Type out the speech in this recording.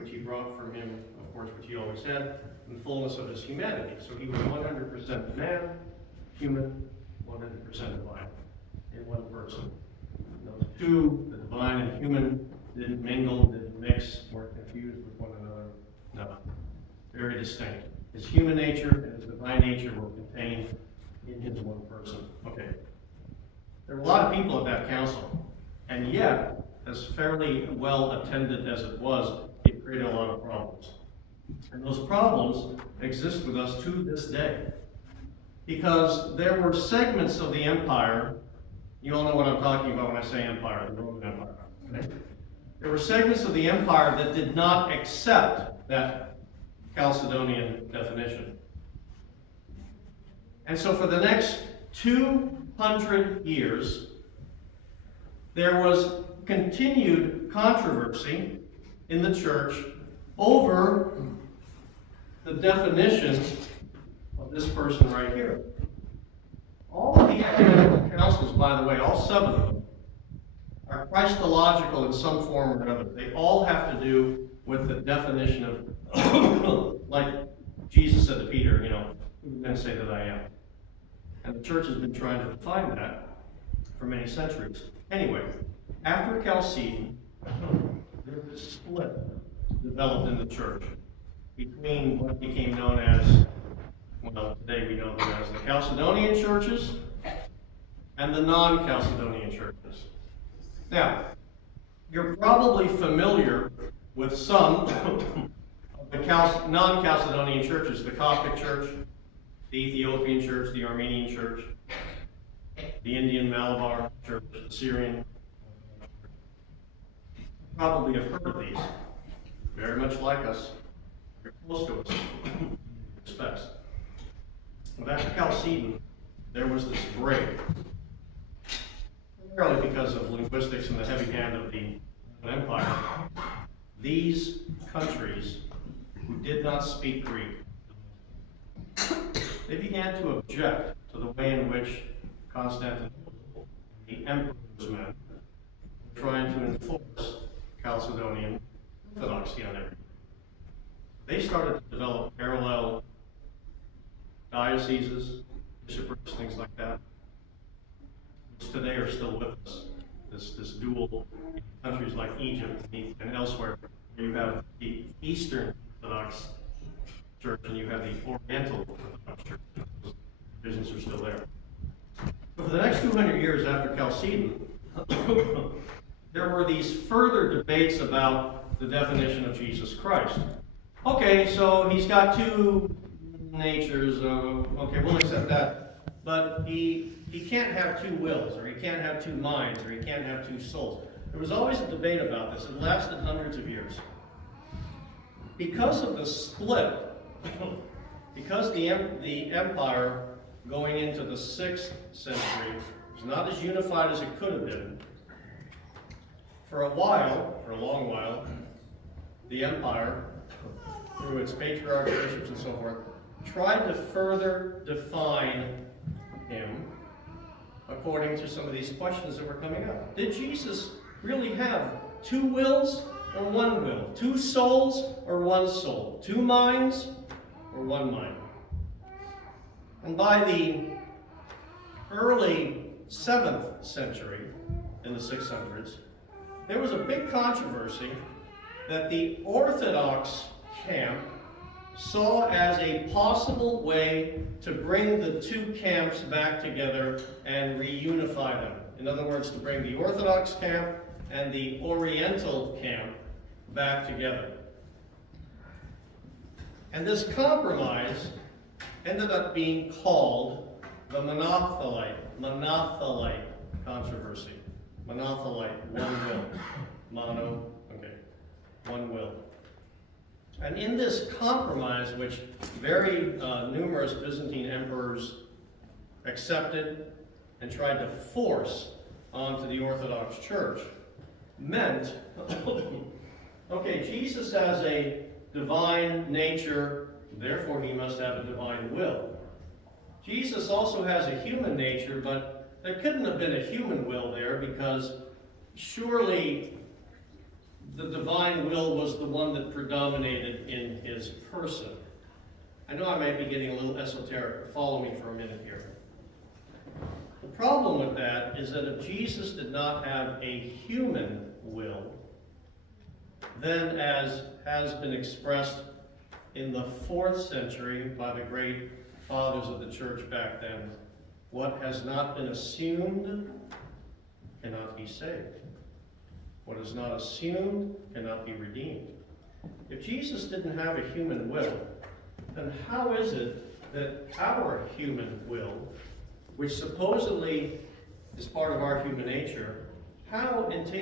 which he brought from him, of course, which he always had, in the fullness of his humanity. So he was 100% man, human, 100% divine, in one person. And those two, the divine and human, didn't mingle, didn't mix, weren't confused with one another. No, very distinct. His human nature and his divine nature were contained in his one person. Okay. There were a lot of people at that council, and yet, as fairly well attended as it was, it created a lot of problems. And those problems exist with us to this day. Because there were segments of the empire, you all know what I'm talking about when I say empire, the Roman Empire. Okay? There were segments of the empire that did not accept that Chalcedonian definition. And so for the next 200 years, there was continued controversy in the church over the definition of this person right here. All of the ecumenical councils, by the way, all 7 of them, are Christological in some form or another. They all have to do with the definition of, like Jesus said to Peter, who are you going to say that I am? And the church has been trying to define that for many centuries. Anyway, after Chalcedon, there was a split developed in the church between what became known as, well, today we know them as the Chalcedonian churches and the non-Chalcedonian churches. Now, you're probably familiar with some of the non-Chalcedonian churches, the Coptic Church, the Ethiopian Church, the Armenian Church, the Indian Malabar Church, the Syrian. You probably have heard of these. Very much like us, very close to us in respects. Well, after Chalcedon, there was this break, primarily because of linguistics and the heavy hand of the empire. These countries who did not speak Greek, they began to object to the way in which Constantinople, the emperor's men, were trying to enforce Chalcedonian orthodoxy on everything. They started to develop parallel dioceses, bishoprics, things like that, which today are still with us. This dual in countries like Egypt and elsewhere, where you have the Eastern Orthodox Church and you have the Oriental Orthodox Church. Those divisions are still there. But for the next 200 years after Chalcedon, there were these further debates about the definition of Jesus Christ. Okay, so he's got 2 natures. Okay, we'll accept that. But he can't have 2 wills, or he can't have 2 minds, or he can't have 2 souls. There was always a debate about this. It lasted hundreds of years. Because of the split, because the empire going into the 6th century was not as unified as it could have been, for a long while, the empire, through its patriarchs, bishops, and so forth, tried to further define him according to some of these questions that were coming up. Did Jesus really have 2 wills or 1 will? 2 souls or 1 soul? 2 minds or 1 mind? And by the early 7th century, in the 600s, there was a big controversy that the Orthodox camp saw as a possible way to bring the 2 camps back together and reunify them. In other words, to bring the Orthodox camp and the Oriental camp back together. And this compromise ended up being called the Monothelite controversy. Monothelite, 1 will. Mono, okay, 1 will. And in this compromise, which very numerous Byzantine emperors accepted and tried to force onto the Orthodox Church, meant, okay, Jesus has a divine nature, therefore he must have a divine will. Jesus also has a human nature, but there couldn't have been a human will there because surely the divine will was the one that predominated in his person. I know I might be getting a little esoteric, but follow me for a minute here. The problem with that is that if Jesus did not have a human will, then as has been expressed in the 4th century by the great fathers of the church back then, what has not been assumed cannot be saved. What is not assumed cannot be redeemed. If Jesus didn't have a human will, then how is it that our human will, which supposedly is part of our human nature, how in taking